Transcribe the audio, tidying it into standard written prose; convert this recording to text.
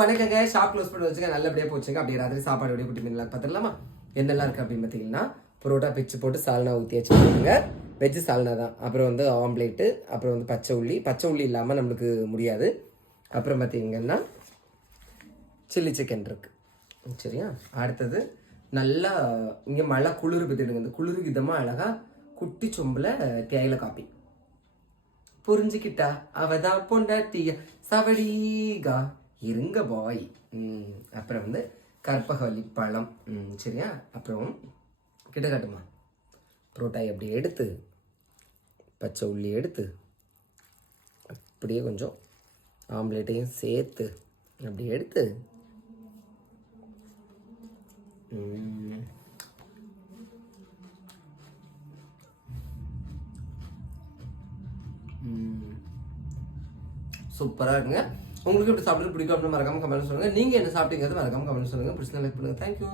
வணக்கங்க. Shop close பண்ணி வச்சுங்க. நல்லபடியாக போச்சுங்க. அப்படியே ராத்திரி சாப்பாடு எப்படி போட்டு பார்த்துடலாமா? என்னெல்லாம் இருக்குது அப்படின்னு பார்த்தீங்கன்னா, புரோட்டா பிச்சு போட்டு சால்னா ஊற்றி வச்சு போட்டுங்க. வெஜ்ஜு சால்னா தான். அப்புறம் வந்து ஆம்லேட்டு, அப்புறம் வந்து பச்சை உள்ளி இல்லாமல் நம்மளுக்கு முடியாது. அப்புறம் பார்த்தீங்கன்னா சில்லி சிக்கன் இருக்குது. சரியா? அடுத்தது நல்லா இங்கே மழை குளிர் பற்றிடுங்க. இந்த குளிர் விதமாக அழகாக குட்டி சொம்பில் தேயிலை காப்பி. புரிஞ்சுக்கிட்டா அவதான் பொண்டாட்டிய சவடிகா இருங்க பாய். அப்புறம் வந்து கற்பகவல்லி பழம். சரியா? அப்புறம் கிட்ட காட்டுமா புரோட்டாய் அப்படி எடுத்து பச்சை உள்ளி எடுத்து அப்படியே கொஞ்சம் ஆம்லேட்டையும் சேர்த்து அப்படி எடுத்து சூப்பராக இருக்குங்க. உங்களுக்கு எப்படி சாப்பிட்டு பிடிக்கும் அப்படின்னு மறக்காம கமெண்ட் சொல்லுங்கள். நீங்கள் என்ன சாப்பிட்டீங்கிறது மறக்காம கமெண்ட் சொல்லுங்கள். பிடிச்ச லைக் பண்ணுங்கள். தேங்க்யூ.